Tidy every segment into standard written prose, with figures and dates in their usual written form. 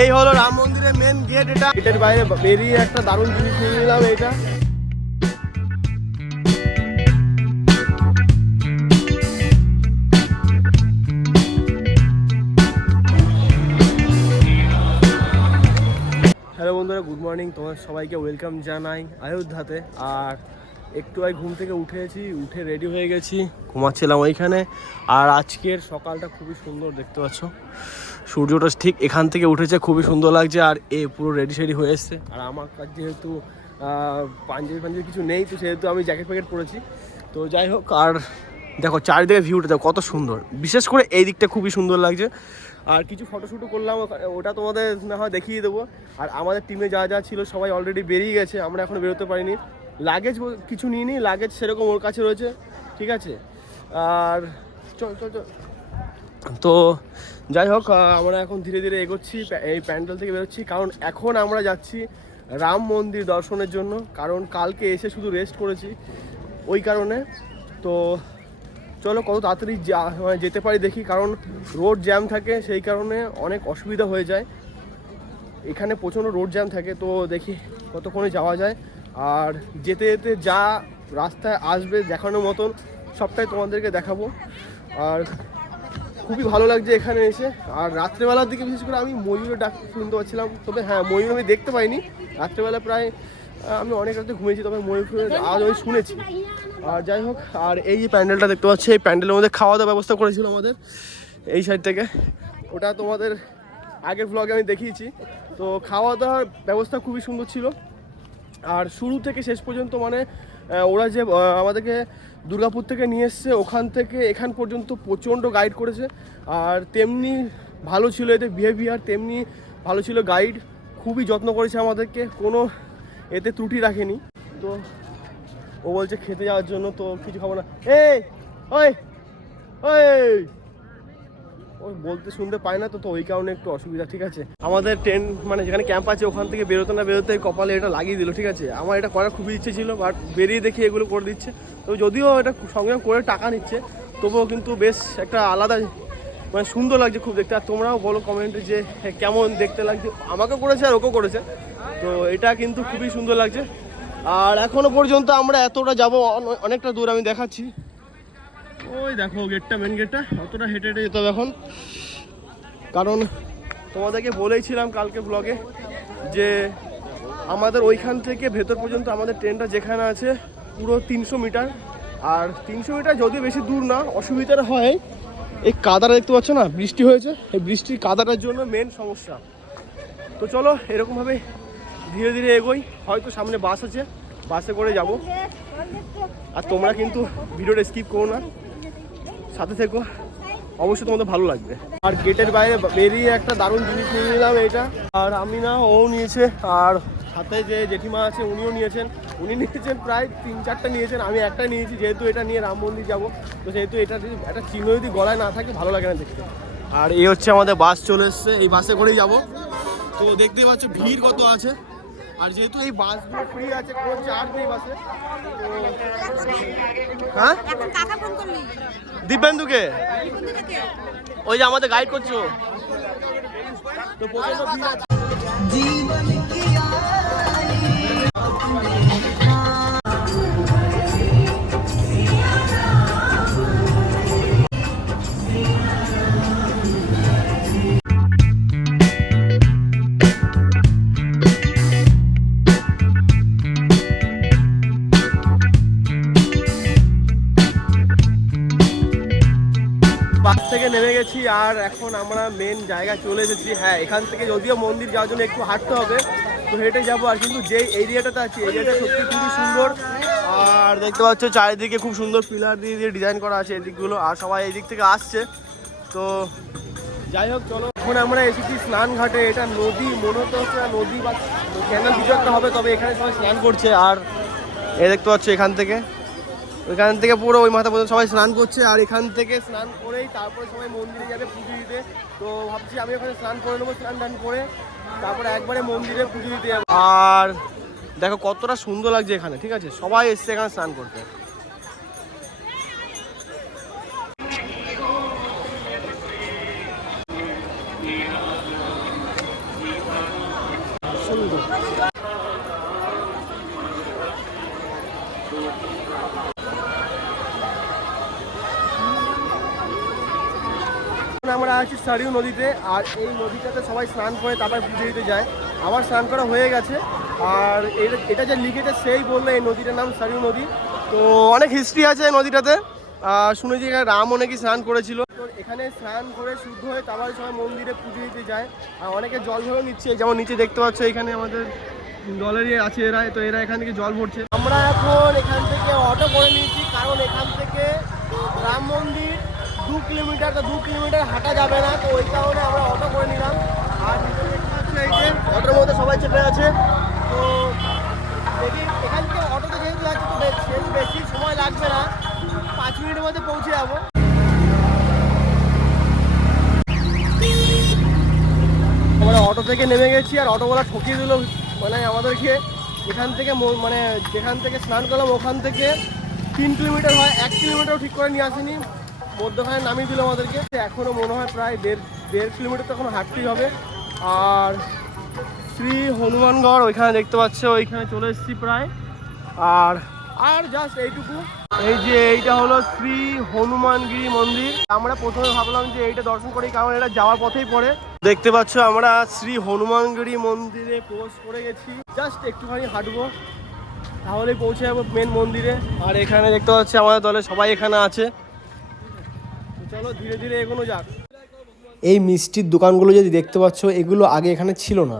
এই হলো রাম মন্দিরের মেন গেট। এটা গেটের বাইরে বেরিয়ে একটা দারুণ জিনিস নিয়ে নিলাম। এটা হ্যালো বন্ধুরা, গুড মর্নিং। তোমার সবাইকে ওয়েলকাম জানাই অযোধ্যাতে। আর একটু আগে ঘুম থেকে উঠে রেডি হয়ে গেছি, ঘুমাচ্ছিলাম ওইখানে। আর আজকের সকালটা খুবই সুন্দর, দেখতে পাচ্ছ সূর্যটা ঠিক এখান থেকে উঠেছে, খুবই সুন্দর লাগছে। আর পুরো রেডি হয়ে এসছে। আর আমার কাছে যেহেতু পাঞ্জাবি কিছু নেই, তো সেহেতু আমি জ্যাকেট প্যাকেট পরেছি। তো যাই হোক, আর দেখো চারিদিকে ভিউটা দেখো কত সুন্দর, বিশেষ করে এই দিকটা খুবই সুন্দর লাগছে। আর কিছু ফটোশ্যুটও করলাম, ওটা তোমাদের না হয় দেখিয়ে দেবো। আর আমাদের টিমে যা ছিল সবাই অলরেডি বেরিয়ে গেছে, আমরা এখন বেরোতে পারিনি। লাগেজ কিছু নিইনি, লাগেজ সেরকম ওর কাছে রয়েছে, ঠিক আছে। আর চল তো যাই হোক, আমরা এখন ধীরে ধীরে এগোচ্ছি, এই প্যান্ডেল থেকে বেরোচ্ছি। কারণ এখন আমরা যাচ্ছি রাম মন্দির দর্শনের জন্য। কারণ কালকে এসে শুধু রেস্ট করেছি, ওই কারণে। তো চলো কত তাড়াতাড়ি যেতে পারি দেখি, কারণ রোড জ্যাম থাকে, সেই কারণে অনেক অসুবিধা হয়ে যায়। এখানে প্রচণ্ড রোড জ্যাম থাকে, তো দেখি কতক্ষণে যাওয়া যায়। আর যেতে যেতে যা রাস্তায় আসবে দেখানোর মতন সবটাই তোমাদেরকে দেখাবো। আর খুবই ভালো লাগছে এখানে এসে। আর রাত্রেবেলার দিকে বিশেষ করে আমি ময়ূরের ডাক শুনতে পাচ্ছিলাম। তবে হ্যাঁ, ময়ূর আমি দেখতে পাইনি রাত্রেবেলা, প্রায় আমি অনেক রাতে ঘুমিয়েছি, তবে ময়ূরের আওয়াজ আমি শুনেছি। আর যাই হোক, আর এই যে প্যান্ডেলটা দেখতে পাচ্ছি, এই প্যান্ডেলের মধ্যে খাওয়া দাওয়ার ব্যবস্থা করেছিল আমাদের এই সাইড থেকে। ওটা তোমাদের আগের ব্লগে আমি দেখিয়েছি। তো খাওয়া দাওয়ার ব্যবস্থা খুবই সুন্দর ছিল। আর শুরু থেকে শেষ পর্যন্ত মানে ওরা যে আমাদেরকে দুর্গাপুর থেকে নিয়ে এসছে, ওখান থেকে এখান পর্যন্ত প্রচণ্ড গাইড করেছে। আর তেমনি ভালো ছিল এদের বিহেভিয়ার, তেমনি ভালো ছিল গাইড, খুবই যত্ন করেছে আমাদেরকে, কোনো এতে ত্রুটি রাখেনি। তো ও বলছে খেতে যাওয়ার জন্য, তো কিছু খাবো না। ওই বলতে শুনতে পায় না, তো ওই কারণে একটু অসুবিধা, ঠিক আছে। আমাদের টেন্ট মানে যেখানে ক্যাম্প আছে, ওখান থেকে বেরোতে কপালে এটা লাগিয়ে দিল, ঠিক আছে। আমার এটা করার খুবই ইচ্ছে ছিল, বাট বেরিয়ে দেখি এগুলো করে দিচ্ছে। তো যদিও এটা সঙ্গে করে টাকা নিচ্ছে, তবুও কিন্তু বেশ একটা আলাদা মানে সুন্দর লাগছে খুব দেখতে। আর তোমরাও বলো কমেন্টে যে কেমন দেখতে লাগছে। আমাকে করেছে আর ওকেও করেছে, তো এটা কিন্তু খুবই সুন্দর লাগছে। আর এখনো পর্যন্ত আমরা এতটা যাবো, অনেকটা দূর আমি দেখাচ্ছি। ওই দেখো গেটটা, মেন গেটটা, অতটা হেঁটে যেতে হবে এখন। কারণ তোমাদেরকে বলেইছিলাম কালকে ব্লগে যে আমাদের ওইখান থেকে ভেতর পর্যন্ত আমাদের ট্রেনটা যেখানে আছে পুরো 300 মিটার। আর 300 মিটার যদিও বেশি দূর না, অসুবিধাটা হয় এই কাদাটা দেখতে পাচ্ছ না, বৃষ্টি হয়েছে, এই বৃষ্টির কাদাটার জন্য মেন সমস্যা। তো চলো এরকমভাবে ধীরে ধীরে এগোই, হয়তো সামনে বাস আছে, বাসে করে যাব। আর তোমরা কিন্তু ভিডিওটা স্কিপ করো না, সাথে থেকো, অবশ্যই তোমাদের ভালো লাগবে। আর গেটের বাইরে বেরিয়ে একটা দারুণ জিনিস নিয়ে নিলাম এটা। আর আমি না, ও নিয়েছে, আর সাথে যে জেঠিমা আছে উনিও নিয়েছেন। উনি নিয়েছেন প্রায় 3-4টা নিয়েছেন, আমি একটা নিয়েছি, যেহেতু এটা নিয়ে রাম মন্দির যাবো। তো সেহেতু এটা যদি একটা চিহ্ন যদি গলায় না থাকে ভালো লাগে না দেখতে। আর এই হচ্ছে আমাদের বাস চলে এসছে, এই বাসে করেই যাব। তো দেখতেই পাচ্ছ ভিড় কত আছে। আর যেহেতু এই বাসগুলো ফ্রি আছে, কোনো চার্জ নেই বাসে। হ্যাঁ, দিব্যেন্দুকে, ওই যে আমাদের গাইড করছো। তো প্রচন্ড ভিড় আছে। বাস থেকে নেমে গেছি, আর এখন আমরা মেন জায়গায় চলে এসেছি। হ্যাঁ, এখান থেকে যদিও মন্দির যাওয়ার জন্য একটু হাঁটতে হবে, তো হেঁটে যাবো। আর কিন্তু যে এরিয়াটাতে আছি, এরিয়াটা সত্যি খুবই সুন্দর। আর দেখতে পাচ্ছ চারিদিকে খুব সুন্দর পিলার দিয়ে ডিজাইন করা আছে এদিকগুলো, আর সবাই এই দিক থেকে আসছে। তো যাই হোক, চলো এখন আমরা এসেছি স্নান ঘাটে। এটা নদী মনে হচ্ছে, নদী বা ক্যানেল কিছু একটা হবে, তবে এখানে সবাই স্নান করছে। আর এ দেখতে পাচ্ছ এখান থেকে পুরো ওই মাথা পর্যন্ত সবাই স্নান করছে। আর এখান থেকে স্নান করেই তারপরে সবাই মন্দিরে যাবে পুজো দিতে। তো ভাবছি আমি ওখানে স্নান করে নেবো, স্নান টান করে তারপরে একবারে মন্দিরে পুজো দিতে যাবো। আর দেখো কতটা সুন্দর লাগছে এখানে, ঠিক আছে। সবাই এসছে এখানে স্নান করতে। আমরা আছি সারিউ নদীতে, আর এই নদীটাতে সবাই স্নান করে তারপর পুজো দিতে যায়। আমার স্নান করা হয়ে গেছে, আর এটা যে লিখেছে সেই বললো এই নদীটার নাম সারিউ নদী। তো অনেক হিস্ট্রি আছে এই নদীটাতে। শুনেছি এখানে রামও নাকি স্নান করেছিল। তো এখানে স্নান করে শুদ্ধ হয়ে তারপরে সবাই মন্দিরে পুজো দিতে যায়। আর অনেকে জল ভরে নিচ্ছে, যেমন নিচে দেখতে পাচ্ছ এখানে আমাদের জলেরই আছে এরা, তো এরা এখান থেকে জল ভরছে। আমরা এখন এখান থেকে অটো করে নিয়েছি, কারণ এখান থেকে রাম মন্দির 2 কিলোমিটার, তো 2 কিলোমিটার হাঁটা যাবে না, তো ওই কারণে আমরা অটো করে নিলাম। আর দেখতে পাচ্ছ এই যে অটোর মধ্যে সবাই চেপে আছে। তো দেখি এখান থেকে অটোতে যেহেতু যাচ্ছে তো সেহেতু বেশি সময় লাগবে না, 5 মিনিটের মধ্যে পৌঁছে যাবো। আমরা অটো থেকে নেমে গেছি, আর অটোওয়ালা ঠকিয়ে দিল, মানে আমাদেরকে এখান থেকে মানে যেখান থেকে স্নান করলাম ওখান থেকে 3 কিলোমিটার হয়, 1 কিলোমিটারও ঠিক করে নিয়ে আসেনি, মধ্যখানে নামিয়ে দিল আমাদেরকে। এখনও মনে হয় প্রায় দেড় কিলোমিটার তো এখন হাঁটতেই হবে। আর শ্রী হনুমানগড় ওইখানে দেখতে পাচ্ছ, ওইখানে চলে এসেছি প্রায়। আর জাস্ট এইটুকু, এই যে এইটা হলো শ্রী হনুমানগিরি মন্দির। আমরা প্রথমে ভাবলাম যে এইটা দর্শন করি, কারণ এটা যাওয়ার পথেই পড়ে। দেখতে পাচ্ছ আমরা শ্রী হনুমানগিরি মন্দিরে প্রবেশ করে গেছি, জাস্ট একটুখানি হাঁটবো তাহলেই পৌঁছে যাবো মেন মন্দিরে। আর এখানে দেখতে পাচ্ছি আমাদের দলে সবাই এখানে আছে, চলো ধীরে ধীরে এগোনো যাক। এই মিষ্টির দোকানগুলো যদি দেখতে পাচ্ছ, এগুলো আগে এখানে ছিল না,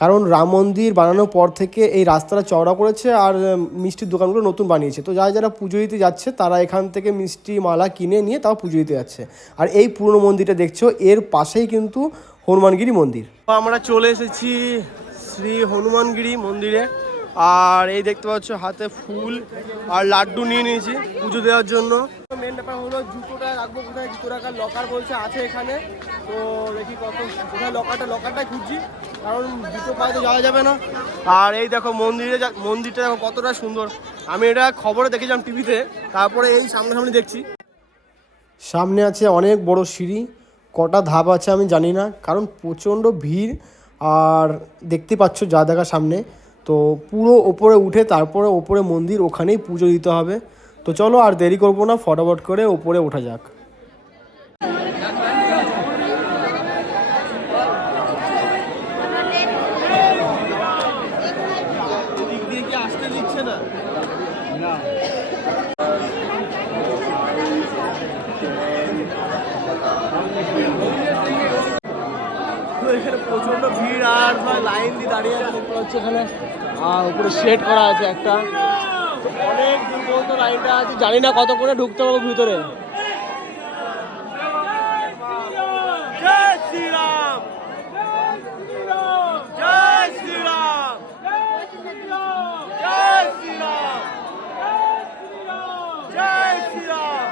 কারণ রাম মন্দির বানানোর পর থেকে এই রাস্তাটা চওড়া করেছে আর মিষ্টির দোকানগুলো নতুন বানিয়েছে। তো যারা পুজো দিতে যাচ্ছে তারা এখান থেকে মিষ্টি মালা কিনে নিয়ে তাও পুজো দিতে যাচ্ছে। আর এই পুরনো মন্দিরটা দেখছো, এর পাশেই কিন্তু হনুমানগিরি মন্দির। আমরা চলে এসেছি শ্রী হনুমানগিরি মন্দিরে, আর এই দেখতে পাচ্ছ হাতে ফুল আর লাড্ডু নিয়ে নিয়েছি পুজো দেওয়ার জন্য। মেন ব্যাপার হলো জুতোটা রাখবো কোথায়, জুতো রাখার লকার বলছে আছে এখানে, তো দেখি কোথায় লকারটা খুঁজছি, কারণ জুতো পায়ে তো যাওয়া যাবে না। আর এই দেখো মন্দিরটা দেখো কতটা সুন্দর, আমি এটা খবরে দেখেছিলাম টিভিতে, তারপরে এই সামনাসামনি দেখছি। সামনে আছে অনেক বড় সিঁড়ি, কটা ধাপ আছে আমি জানি না, কারণ প্রচণ্ড ভিড়। আর দেখতে পাচ্ছ যা দেখা সামনে, তো পুরো ওপরে উঠে তারপরে ওপরে মন্দির, ওখানেই পুজো দিতে হবে। তো চলো আর দেরি করবো না, ফটাফট করে ওপরে ওঠা যাক। আসতে দিচ্ছে না, এখানে প্রচন্ড ভিড়, আর লাইন দিয়ে দাঁড়িয়ে আছে দেখতে পাচ্ছি এখানে। আর উপরে শেড করা আছে একটা, অনেক দূর পর্যন্ত লাইনটা আছে, জানি না কত করে ঢুকতে পারবো ভিতরে। জয় শ্রীরাম, জয় শ্রীরাম, জয় শ্রীরাম, জয় শ্রীরাম।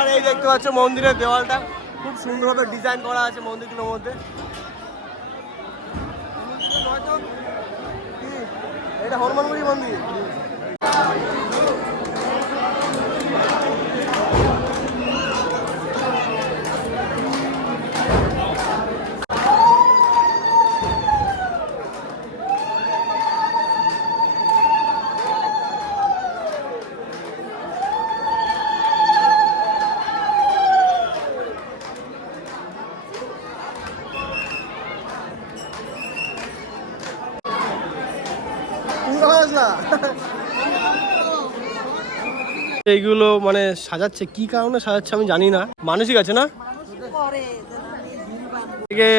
আর এই দেখতে পাচ্ছ মন্দিরের দেওয়ালটা খুব সুন্দরভাবে ডিজাইন করা আছে মন্দিরগুলোর মধ্যে। এটা হনুমানগিরি মন্দির। এইগুলো মানে সাজাচ্ছে, কি কারণে সাজাচ্ছে আমি জানি না, মানসিক আছে না,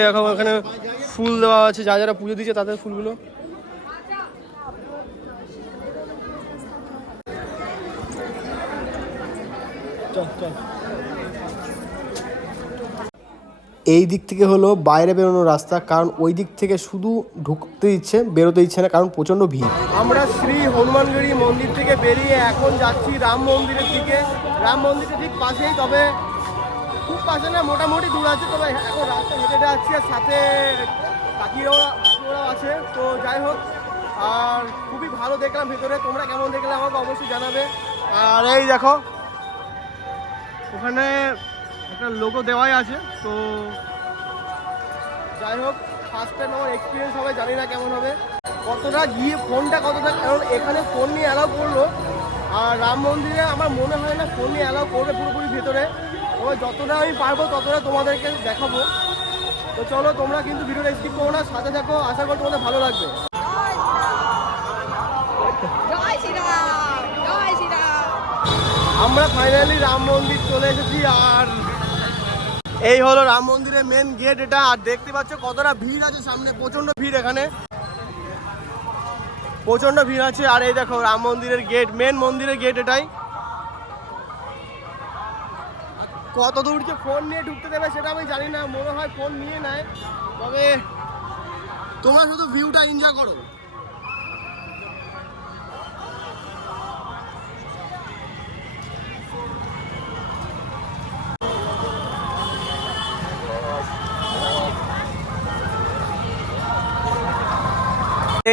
এখন ওখানে ফুল দেওয়া আছে, যারা পুজো দিচ্ছে তাদের ফুলগুলো। চল চল। এই দিক থেকে হলো বাইরে বেরোনোর রাস্তা, কারণ ওই দিক থেকে শুধু ঢুকতে দিচ্ছে, বেরোতে দিচ্ছে না, কারণ প্রচণ্ড ভিড়। আমরা শ্রী হনুমানগড়ি মন্দির থেকে বেরিয়ে এখন যাচ্ছি রাম মন্দিরের দিকে। রাম মন্দিরের ঠিক পাশেই, তবে খুব পাশে না, মোটামুটি দূর আছে। তবে এখন রাস্তা হেঁটে যাচ্ছি, আর সাথে কাকিরাও আছে। তো যাই হোক, আর খুবই ভালো দেখলাম ভেতরে। তোমরা কেমন দেখলে আমাকে অবশ্যই জানাবে। আর এই দেখো, ওখানে একটা লোগো দেওয়াই আছে। তো যাই হোক, ফার্স্ট টাইম আমার এক্সপিরিয়েন্স হবে, জানি না কেমন হবে, কতটা গিয়ে ফোনটা কতটা, কারণ এখানে ফোন নিয়ে অ্যালাউ করলো, আর রাম মন্দিরে আমার মনে হয় না ফোন নিয়ে অ্যালাউ করবে পুরোপুরি ভেতরে। তবে যতটা আমি পারবো ততটা তোমাদেরকে দেখাবো। তো চলো, তোমরা কিন্তু ভিডিওটা স্কিপ করো না, সাথে থাকো, আশা করি তোমাদের ভালো লাগবে। আমরা ফাইনালি রাম মন্দির চলে এসেছি, আর এই হলো রাম মন্দিরের মেন গেট এটা। আর দেখতে পাচ্ছ কতটা ভিড় আছে সামনে, প্রচন্ড ভিড়, এখানে প্রচন্ড ভিড় আছে। আর এই দেখো রাম মন্দিরের গেট, মেন মন্দিরের গেট এটাই। কত দূর যে ফোন নিয়ে ঢুকতে দেবে সেটা আমি জানি না, মনে হয় ফোন নিয়ে নেয়। তবে তোমরা শুধু ভিউটা এনজয় করো।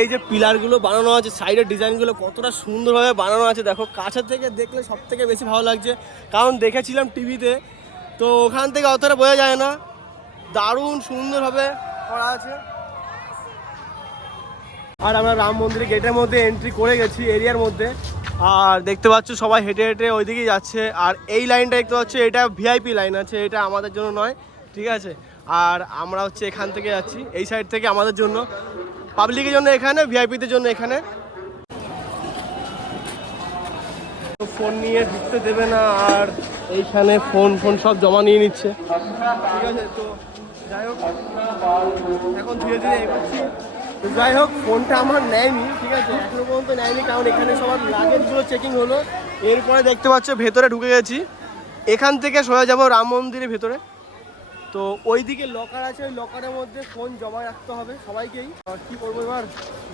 এই যে পিলারগুলো বানানো আছে, সাইডের ডিজাইনগুলো কতটা সুন্দরভাবে বানানো আছে দেখো। কাছের থেকে দেখলে সব থেকে বেশি ভালো লাগছে, কারণ দেখেছিলাম টিভিতে, তো ওখান থেকে অতটা বোঝা যায় না। দারুণ সুন্দরভাবে করা আছে। আর আমরা রাম মন্দিরের গেটের মধ্যে এন্ট্রি করে গেছি, এরিয়ার মধ্যে। আর দেখতে পাচ্ছ সবাই হেঁটে হেঁটে ওইদিকেই যাচ্ছে। আর এই লাইনটা দেখতে পাচ্ছ, এটা ভিআইপি লাইন আছে, এটা আমাদের জন্য নয়, ঠিক আছে। আর আমরা হচ্ছে এখান থেকে যাচ্ছি, এই সাইড থেকে আমাদের জন্য, পাবলিকের জন্য এখানে, ভিআইপিদের জন্য এখানে। ফোন নিয়ে ঢুকতে দেবে না, আর এইখানে ফোন সব জমা নিয়ে নিচ্ছে, ঠিক আছে। তো যাই হোক, এখন ধীরে ধীরে এগোচ্ছি। তো যাই হোক, ফোনটা আমার নেয়নি, ঠিক আছে, এখনো পর্যন্ত নেয়নি, কারণ এখানে সবার লাগেজগুলো চেকিং হলো। এরপরে দেখতে পাচ্ছ ভেতরে ঢুকে গেছি, এখান থেকে সোজা যাবো রাম মন্দিরের ভেতরে। তো ওই দিকে লকার আছে, ওই লকারের মধ্যে ফোন জমা রাখতে হবে সবাইকেই। আর কি করবো এবার,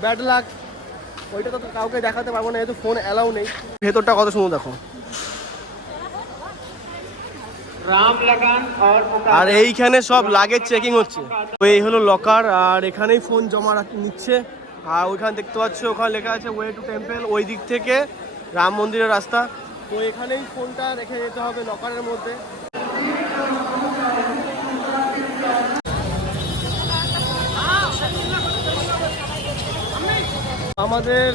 ব্যাড লাক, ওইটা তো কাউকে দেখাতে পারবো না, যেহেতু ফোন অ্যালাউ নেই। ভেতরটা কত সুন্দর দেখো। আর এইখানে সব লাগেজ চেকিং হচ্ছে। তো এই হলো লকার, আর এখানেই ফোন জমা নিচ্ছে। আর ওইখানে দেখতে পাচ্ছ, ওখানে লেখা আছে ওয়ে টু টেম্পল, ওই দিক থেকে রাম মন্দিরের রাস্তা। তো এখানেই ফোনটা রেখে যেতে হবে লকারের মধ্যে। আমাদের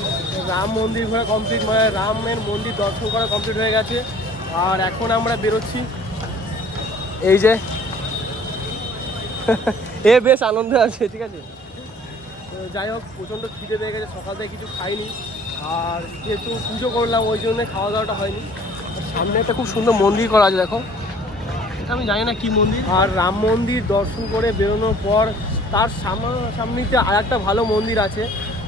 রাম মন্দির ঘোরা কমপ্লিট, মানে রামের মন্দির দর্শন করা কমপ্লিট হয়ে গেছে। আর এখন আমরা বেরোচ্ছি, এই যে এ বেশ আনন্দে আছে, ঠিক আছে। তো যাই হোক, প্রচণ্ড খিদে পেয়ে গেছে, সকাল থেকে কিছু খাইনি। আর যেহেতু পুজো করলাম, ওই জন্য খাওয়া দাওয়াটা হয়নি। সামনে একটা খুব সুন্দর মন্দির করা আছে দেখো, এটা আমি জানি না কি মন্দির। আর রাম মন্দির দর্শন করে বেরোনোর পর তার সামনেতে আর একটা ভালো মন্দির আছে।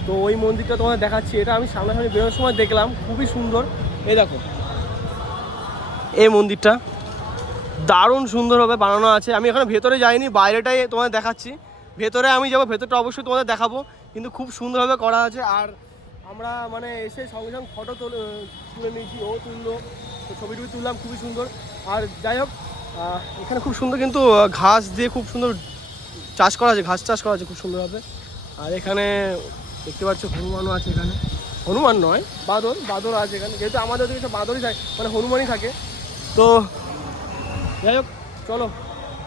তো ওই মন্দিরটা তোমাদের দেখাচ্ছি, এটা আমি সামনাসামনি বেরোনোর সময় দেখলাম, খুবই সুন্দর। এই দেখো এই মন্দিরটা দারুণ সুন্দরভাবে বানানো আছে। আমি এখানে ভেতরে যাইনি, বাইরেটাই তোমাদের দেখাচ্ছি। ভেতরে আমি যাবো, ভেতরটা অবশ্যই তোমাদের দেখাবো, কিন্তু খুব সুন্দরভাবে করা আছে। আর আমরা মানে এসে সঙ্গে সঙ্গে ফটো তুলে নিয়েছি, ও তুললো, তো ছবি টবি তুললাম, খুবই সুন্দর। আর যাই হোক, এখানে খুব সুন্দর, কিন্তু ঘাস দিয়ে খুব সুন্দর চাষ করা আছে, ঘাস চাষ করা আছে খুব সুন্দরভাবে। আর এখানে দেখতে পাচ্ছ হনুমানও আছে, এখানে হনুমান নয়, বাদর আছে এখানে, যেহেতু আমাদের ওদিকে সব বাদরই থাকে, মানে হনুমানই থাকে। তো যাই হোক, চলো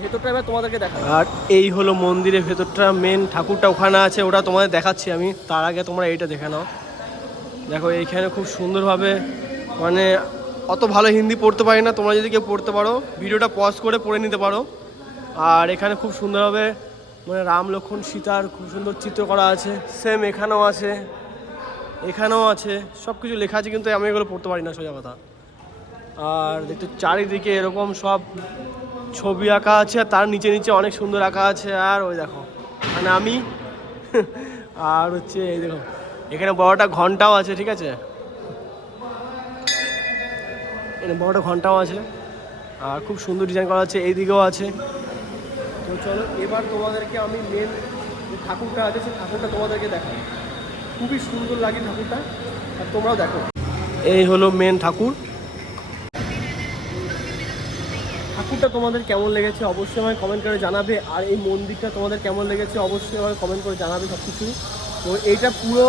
ভেতরটা এবার তোমাদেরকে দেখা। আর এই হলো মন্দিরের ভেতরটা, মেন ঠাকুরটা ওখানে আছে, ওটা তোমাদের দেখাচ্ছি আমি। তার আগে তোমরা এইটা দেখে নাও, দেখো এইখানে খুব সুন্দরভাবে, মানে অত ভালো হিন্দি পড়তে পারি না, তোমরা যদি কেউ পড়তে পারো ভিডিওটা পজ করে পড়ে নিতে পারো। আর এখানে খুব সুন্দরভাবে মানে রাম লক্ষ্মণ সীতার খুব সুন্দর চিত্র করা আছে, সেম এখানেও আছে, এখানেও আছে, সব কিছু লেখা আছে, কিন্তু আমি এগুলো পড়তে পারি না সোজা কথা। আর দেখতে চারিদিকে এরকম সব ছবি আঁকা আছে, আর তার নিচে নিচে অনেক সুন্দর আঁকা আছে। আর ওই দেখো মানে আমি আর হচ্ছে এই দেখো এখানে বড়টা ঘন্টাও আছে, ঠিক আছে, এখানে বড়টা ঘন্টাও আছে। আর খুব সুন্দর ডিজাইন করা আছে, এইদিকেও আছে। তো চলো এবার তোমাদেরকে আমি মেন যে ঠাকুরটা আছে সেই ঠাকুরটা তোমাদেরকে দেখাই। খুবই সুন্দর লাগে ঠাকুরটা, আর তোমরাও দেখো। এই হলো মেন ঠাকুর। ঠাকুরটা তোমাদের কেমন লেগেছে অবশ্যই আমাকে কমেন্ট করে জানাবে, আর এই মন্দিরটা তোমাদের কেমন লেগেছে অবশ্যই আমাকে কমেন্ট করে জানাবে সব কিছু। তো এইটা পুরো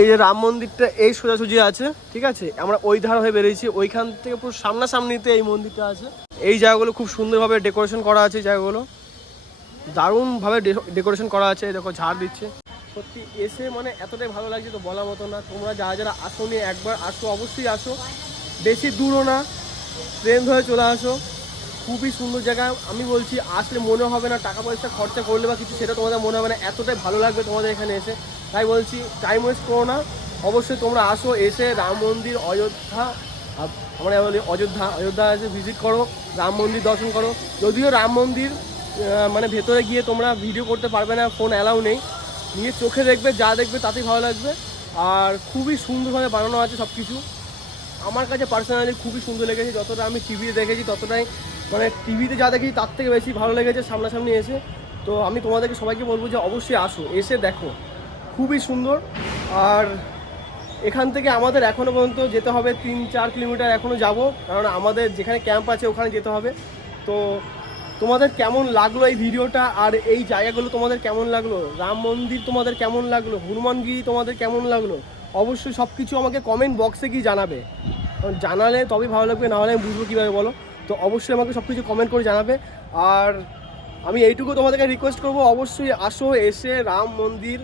এই যে রাম মন্দিরটা এই সোজাসুজি আছে, ঠিক আছে? আমরা ওই ধার হয়ে বেরিয়েছি, ওইখান থেকে পুরো সামনাসামনিতে এই মন্দিরটা আছে। এই জায়গাগুলো খুব সুন্দরভাবে ডেকোরেশন করা আছে, জায়গাগুলো দারুণভাবে ডেকোরেশন করা আছে। দেখো ঝাড় দিচ্ছে, সত্যি এসে মানে এতটাই ভালো লাগছে তো বলার মতো না। তোমরা যারা যারা আসো নি একবার আসো, অবশ্যই আসো, বেশি দূরও না, ট্রেন ধরে চলে আসো। খুবই সুন্দর জায়গা, আমি বলছি আসলে মনে হবে না টাকা পয়সা খরচা করলে বা কিছু, সেটা তোমাদের মনে হবে না, এতটাই ভালো লাগবে তোমাদের এখানে এসে। তাই বলছি টাইম ওয়েস্ট করো না, অবশ্যই তোমরা আসো, এসে রাম মন্দির অযোধ্যা, আমরা বলি অযোধ্যা এসে ভিজিট করো, রাম মন্দির দর্শন করো। যদিও রাম মন্দির মানে ভেতরে গিয়ে তোমরা ভিডিও করতে পারবে না, ফোন অ্যালাউ নেই, নিয়ে চোখে দেখবে, যা দেখবে তাতেই ভালো লাগবে। আর খুবই সুন্দরভাবে বানানো আছে সব কিছু। আমার কাছে পার্সোনালি খুবই সুন্দর লেগেছে, যতটা আমি টিভিতে দেখেছি ততটাই, মানে টিভিতে যা দেখেছি তার থেকে বেশি ভালো লেগেছে সামনাসামনি এসে। তো আমি তোমাদেরকে সবাইকে বলবো যে অবশ্যই আসো, এসে দেখো, খুবই সুন্দর। আর এখান থেকে আমাদের এখনও পর্যন্ত যেতে হবে 3-4 কিলোমিটার এখনও যাব, কারণ আমাদের যেখানে ক্যাম্প আছে ওখানে যেতে হবে। তো তোমাদের কেমন লাগলো এই ভিডিওটা, আর এই জায়গাগুলো তোমাদের কেমন লাগলো, রাম মন্দির তোমাদের কেমন লাগলো, হনুমানগিরি তোমাদের কেমন লাগলো, অবশ্যই সব কিছু আমাকে কমেন্ট বক্সে গিয়ে জানাবে। কারণ জানালে তবেই ভালো লাগবে, না হলে আমি বুঝবো কীভাবে বলো। তো অবশ্যই আমাকে সব কিছু কমেন্ট করে জানাবে। আর আমি এইটুকু তোমাদেরকে রিকোয়েস্ট করবো, অবশ্যই আসো, এসে রাম মন্দির,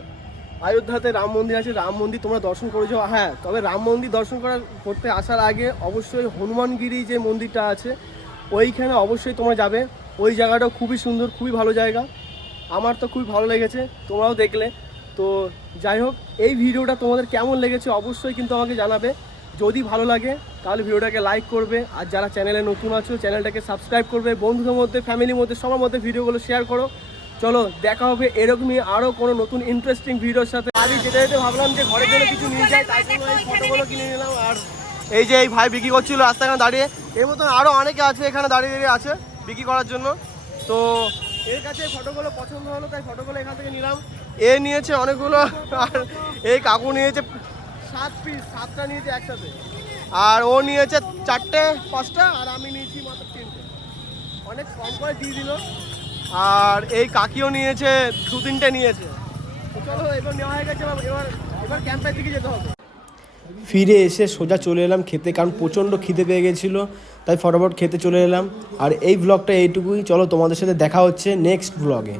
অযোধ্যাতে রাম মন্দির আছে, রাম মন্দির তোমরা দর্শন করে যাও। হ্যাঁ, তবে রাম মন্দির দর্শন করতে আসার আগে অবশ্যই হনুমানগিরি যে মন্দিরটা আছে ওইখানে অবশ্যই তোমরা যাবে। ওই জায়গাটাও খুবই সুন্দর, খুবই ভালো জায়গা, আমার তো খুবই ভালো লেগেছে, তোমরাও দেখলে। তো যাই হোক, এই ভিডিওটা তোমাদের কেমন লেগেছে অবশ্যই কিন্তু আমাকে জানাবে। যদি ভালো লাগে তাহলে ভিডিওটাকে লাইক করবে, আর যারা চ্যানেলে নতুন আছো চ্যানেলটাকে সাবস্ক্রাইব করবে, বন্ধুদের মধ্যে, ফ্যামিলির মধ্যে, সবার মধ্যে ভিডিওগুলো শেয়ার করো। চলো দেখা হবে এরকমই আরও কোনো নতুন ইন্টারেস্টিং ভিডিওর সাথে। আমি যেতে যেতে ভাবলাম যে ঘরের জন্য কিছু নিয়ে যাই, তাই জন্য এই ফটোগুলো কিনে নিলাম। আর এই যে এই ভাই বিক্রি করছিল রাস্তায় দাঁড়িয়ে, এর মতন আরও অনেকে আছে এখানে দাঁড়িয়ে দাঁড়িয়ে আছে বিক্রি করার জন্য। তো এর কাছে ফটোগুলো পছন্দ হলো, তাই ফটোগুলো এখান থেকে নিলাম। এ নিয়েছে অনেকগুলো, আর এই কাকু নিয়েছে 7 পিস, 7টা নিয়েছে একসাথে, আর ও নিয়েছে 4টে 5টা, আর আমি নিয়েছি মাত্র 3টে, অনেক কম করে দিয়ে দিল। আর এই কাকিও নিয়েছে 2-3টে নিয়েছে। তো চলো এবার নেওয়া হয়ে গেছে, এবার ক্যাম্পের দিকে যেতে হবে। ফিরে এসে সোজা চলে এলাম খেতে, কারণ প্রচণ্ড খিদে পেয়ে গেছিলো, তাই ফটাফট খেতে চলে এলাম। আর এই ব্লগটা এইটুকুই, চলো তোমাদের সাথে দেখা হচ্ছে নেক্সট ব্লগে।